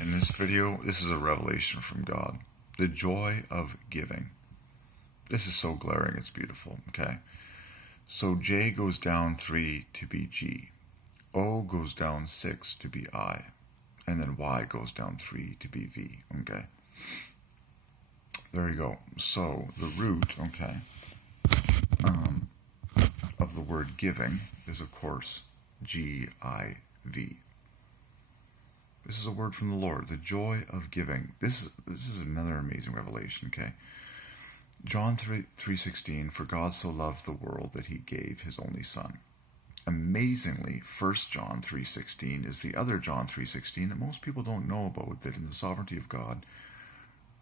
In this video, this is a revelation from God. The joy of giving. This is so glaring, it's beautiful, okay? So J goes down 3 to be G. O goes down 6 to be I. And then Y goes down 3 to be V, okay? There you go. So the root, okay, of the word giving is, of course, G-I-V. This is a word from the Lord, the joy of giving. This is another amazing revelation, okay? John 3:16, for God so loved the world that he gave his only son. Amazingly, 1 John 3:16 is the other John 3:16 that most people don't know about, that in the sovereignty of God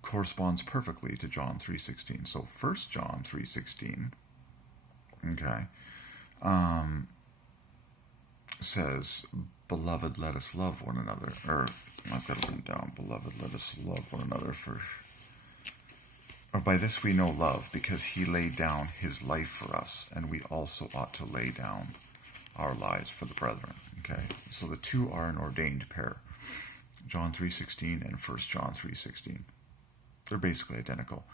corresponds perfectly to John 3:16. So 1 John 3:16, okay, says, beloved, let us love one another. Or, I've got it written down, beloved, let us love one another or by this we know love, because he laid down his life for us, and we also ought to lay down our lives for the brethren. Okay, so the two are an ordained pair. John 3:16 and 1 John 3:16. They're basically identical.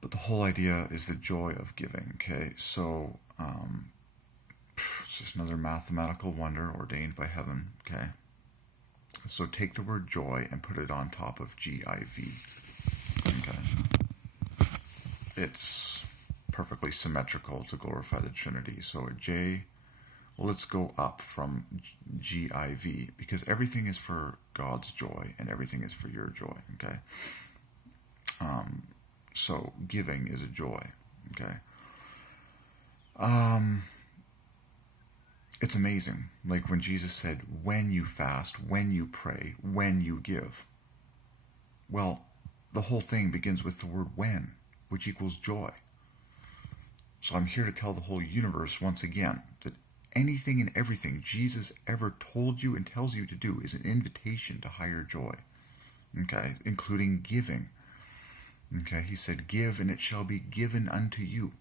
But the whole idea is the joy of giving. Okay, so it's just another mathematical wonder ordained by heaven. Okay, so take the word joy and put it on top of G-I-V. Okay, it's perfectly symmetrical to glorify the Trinity. So a J, well, let's go up from G-I-V, because everything is for God's joy and everything is for your joy. Okay, so giving is a joy. Okay, it's amazing. Like when Jesus said, when you fast, when you pray, when you give. Well, the whole thing begins with the word when, which equals joy. So I'm here to tell the whole universe once again that anything and everything Jesus ever told you and tells you to do is an invitation to higher joy. Okay, including giving. Okay, he said, give and it shall be given unto you.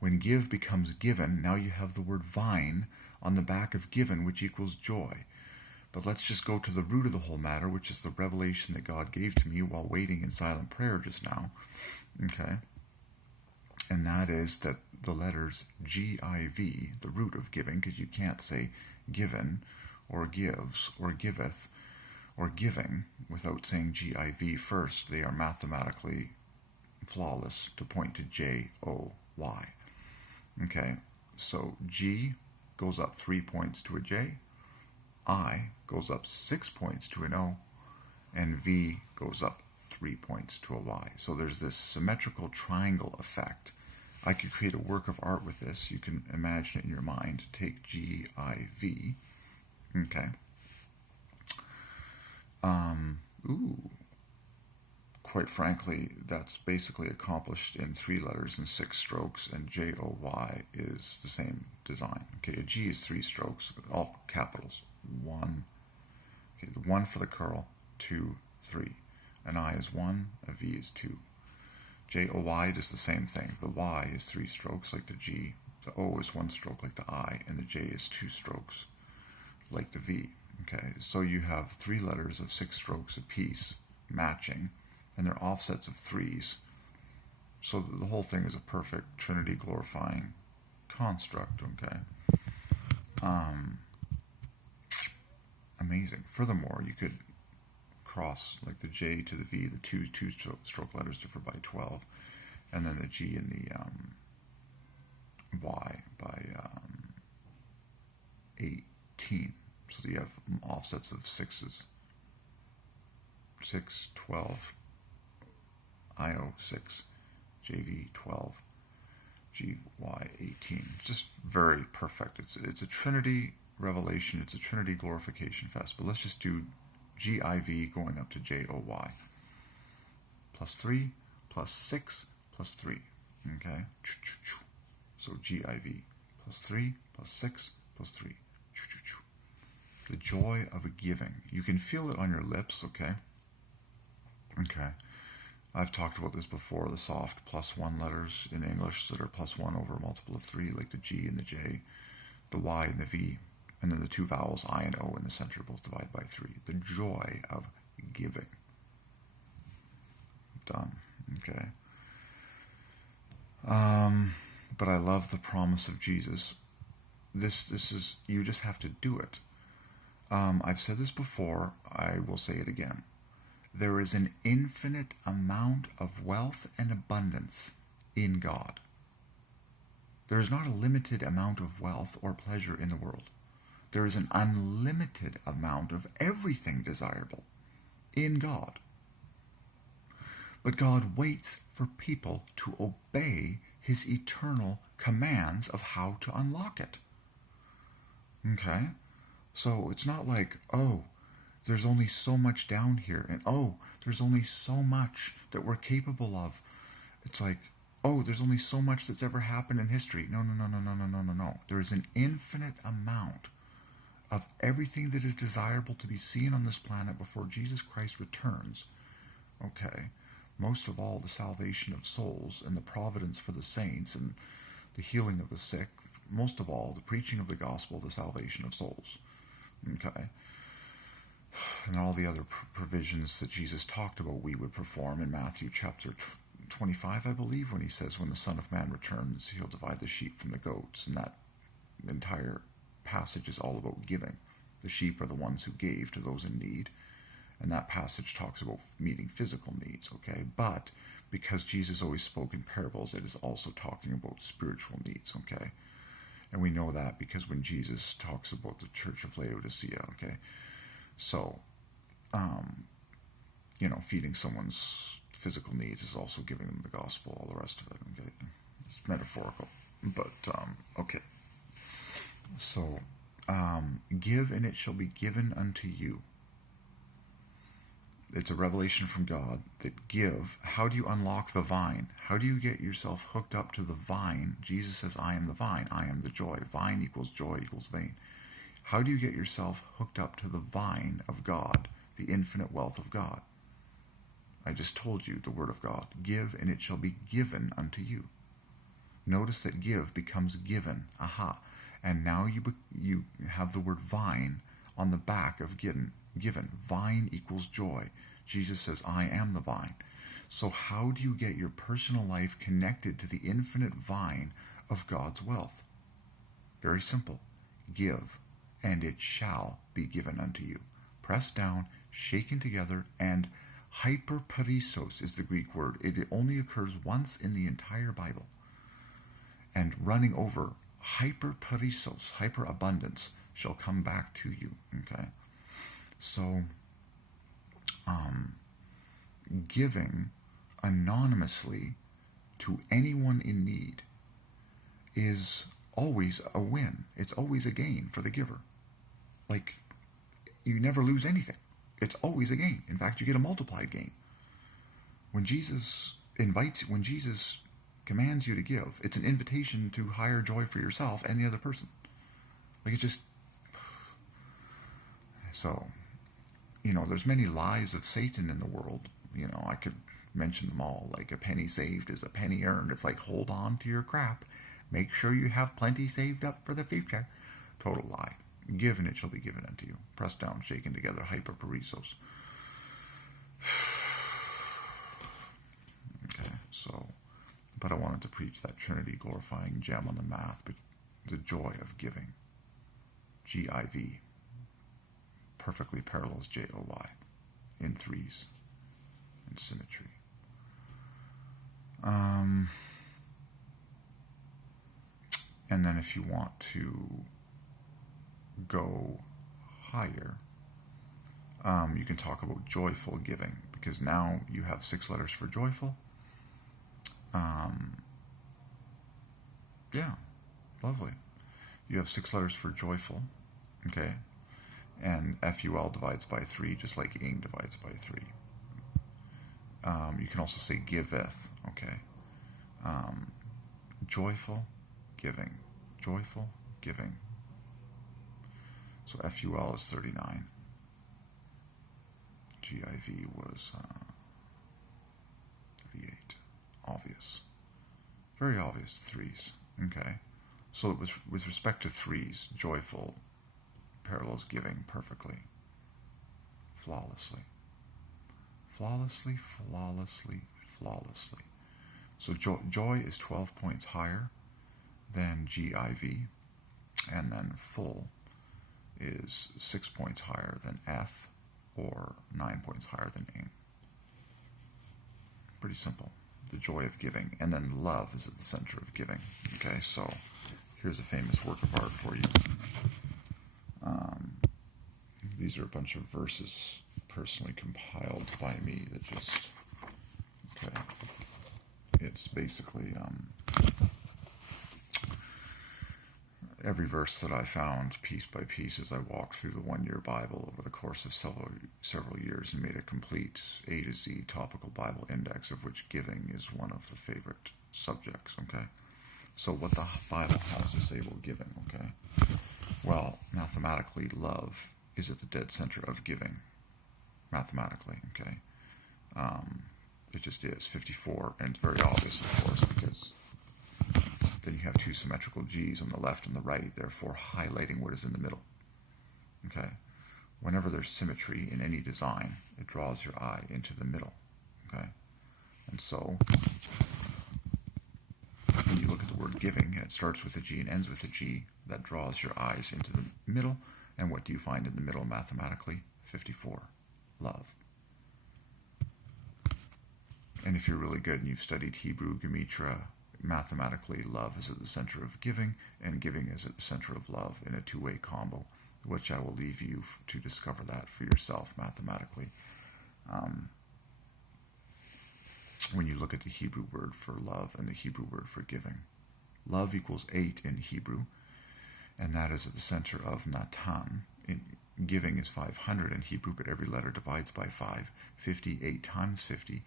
When give becomes given, now you have the word vine on the back of given, which equals joy. But let's just go to the root of the whole matter, which is the revelation that God gave to me while waiting in silent prayer just now. Okay? And that is that the letters G-I-V, the root of giving, because you can't say given or gives or giveth or giving without saying G-I-V first. They are mathematically flawless to point to J-O-Y. Okay? So G goes up 3 points to a J. I goes up 6 points to an O, and V goes up 3 points to a Y. So there's this symmetrical triangle effect. I could create a work of art with this. You can imagine it in your mind. Take G-I-V. Okay. Quite frankly, that's basically accomplished in 3 letters and 6 strokes, and J-O-Y is the same design. Okay, a G is 3 strokes, all capitals. 1, okay, the 1 for the curl, 2, 3. An I is 1, a V is 2. J-O-Y does the same thing. The Y is 3 strokes like the G, the O is 1 stroke like the I, and the J is 2 strokes like the V. Okay, so you have 3 letters of 6 strokes apiece matching, and they're offsets of 3s. So the whole thing is a perfect Trinity glorifying construct. Okay. Amazing. Furthermore, you could cross like the J to the V, the two stroke letters differ by 12, and then the G and the Y by 18. So you have offsets of 6s. 6, 12, IO 6, JV 12, GY 18. Just very perfect. It's a Trinity revelation. It's a Trinity glorification fest. But let's just do GIV going up to JOY. Plus 3, plus 6, plus 3. Okay? So GIV. Plus 3, plus 6, plus 3. The joy of a giving. You can feel it on your lips, okay? Okay. I've talked about this before, the soft +1 letters in English that are +1 over a multiple of 3, like the G and the J, the Y and the V. And then the two vowels I and O in the center both divide by 3. The joy of giving. Done. Okay. But I love the promise of Jesus. This is, you just have to do it. I've said this before, I will say it again. There is an infinite amount of wealth and abundance in God. There is not a limited amount of wealth or pleasure in the world. There is an unlimited amount of everything desirable in God. But God waits for people to obey his eternal commands of how to unlock it. Okay? So it's not like, oh, there's only so much down here, and oh, there's only so much that we're capable of. It's like, oh, there's only so much that's ever happened in history. No. There is an infinite amount of everything that is desirable to be seen on this planet before Jesus Christ returns. Okay? Most of all, the salvation of souls and the providence for the saints and the healing of the sick. Most of all, the preaching of the gospel, the salvation of souls. Okay? And all the other provisions that Jesus talked about we would perform in Matthew chapter 25, I believe, when he says, when the Son of Man returns, he'll divide the sheep from the goats. And that entire passage is all about giving. The sheep are the ones who gave to those in need. And that passage talks about meeting physical needs, okay? But because Jesus always spoke in parables, it is also talking about spiritual needs, okay? And we know that because when Jesus talks about the church of Laodicea, okay? So, feeding someone's physical needs is also giving them the gospel, all the rest of it, okay? It's metaphorical, but, okay. So, give and it shall be given unto you. It's a revelation from God that give. How do you unlock the vine? How do you get yourself hooked up to the vine? Jesus says, I am the vine. I am the joy. Vine equals joy equals vein. How do you get yourself hooked up to the vine of God, the infinite wealth of God? I just told you the word of God. Give and it shall be given unto you. Notice that give becomes given. Aha. And now you have the word vine on the back of given. Vine equals joy. Jesus says, I am the vine. So how do you get your personal life connected to the infinite vine of God's wealth? Very simple. Give, and it shall be given unto you. Pressed down, shaken together, and hyperparisos is the Greek word. It only occurs once in the entire Bible. And running over, hyperparisos, hyperabundance, shall come back to you. Okay? So, giving anonymously to anyone in need is always a win. It's always a gain for the giver. Like, you never lose anything. It's always a gain. In fact, you get a multiplied gain. When Jesus commands you to give, it's an invitation to higher joy for yourself and the other person. Like, it's just... So... there's many lies of Satan in the world. I could mention them all. Like, a penny saved is a penny earned. It's like, hold on to your crap. Make sure you have plenty saved up for the future. Total lie. Give and it shall be given unto you. Pressed down, shaken together, hyperparisos. Okay, so, but I wanted to preach that Trinity glorifying gem on the math, but the joy of giving. G-I-V. Perfectly parallels J-O-Y in threes in symmetry. And then if you want to go higher, you can talk about joyful giving, because now you have 6 letters for joyful. Yeah, lovely. You have 6 letters for joyful, okay? And FUL divides by 3, just like ing divides by 3. You can also say giveth, okay? Joyful giving. Joyful giving. So FUL is 39. GIV was 38. Obvious. Very obvious, 3s. Okay. So with respect to 3s, joyful, parallels giving perfectly, flawlessly. Flawlessly, flawlessly, flawlessly. So joy is 12 points higher than GIV, and then full is 6 points higher than Eth, or 9 points higher than Ing. Pretty simple. The joy of giving. And then love is at the center of giving. Okay, so here's a famous work of art for you. These are a bunch of verses personally compiled by me that just, okay, it's basically every verse that I found piece by piece as I walked through the one-year Bible over the course of several years and made a complete A to Z topical Bible index, of which giving is one of the favorite subjects, okay? So what the Bible has to say about giving, okay? Well, mathematically, love is at the dead center of giving. Mathematically, okay? It just is, 54, and it's very obvious, of course, because then you have two symmetrical G's on the left and the right, therefore highlighting what is in the middle. Okay? Whenever there's symmetry in any design, it draws your eye into the middle. Okay? And so, when you look at the word giving, and it starts with a G and ends with a G, that draws your eyes into the middle. And what do you find in the middle mathematically? 54. Love. And if you're really good and you've studied Hebrew, Gematria, mathematically, love is at the center of giving, and giving is at the center of love in a two-way combo, which I will leave you to discover that for yourself mathematically. When you look at the Hebrew word for love and the Hebrew word for giving, love equals 8 in Hebrew, and that is at the center of Natan. Giving is 500 in Hebrew, but every letter divides by 5. 58 times 50,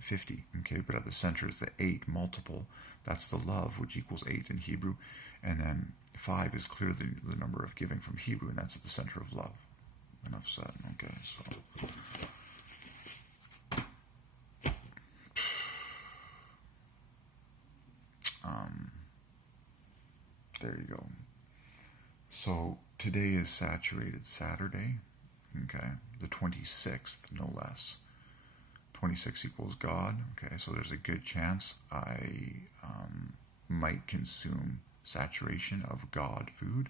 50, okay, but at the center is the 8 multiple. That's the love, which equals 8 in Hebrew, and then 5 is clearly the number of giving from Hebrew, and that's at the center of love. Enough said, okay, so there you go. So today is Saturated Saturday, okay, the 26th, no less. 26 equals God, okay, so there's a good chance I might consume saturation of God food,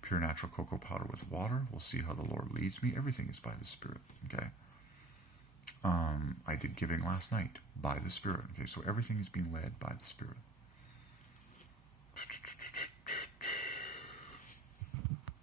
pure natural cocoa powder with water. We'll see how the Lord leads me. Everything is by the Spirit, okay. I did giving last night by the Spirit, okay, so everything is being led by the Spirit.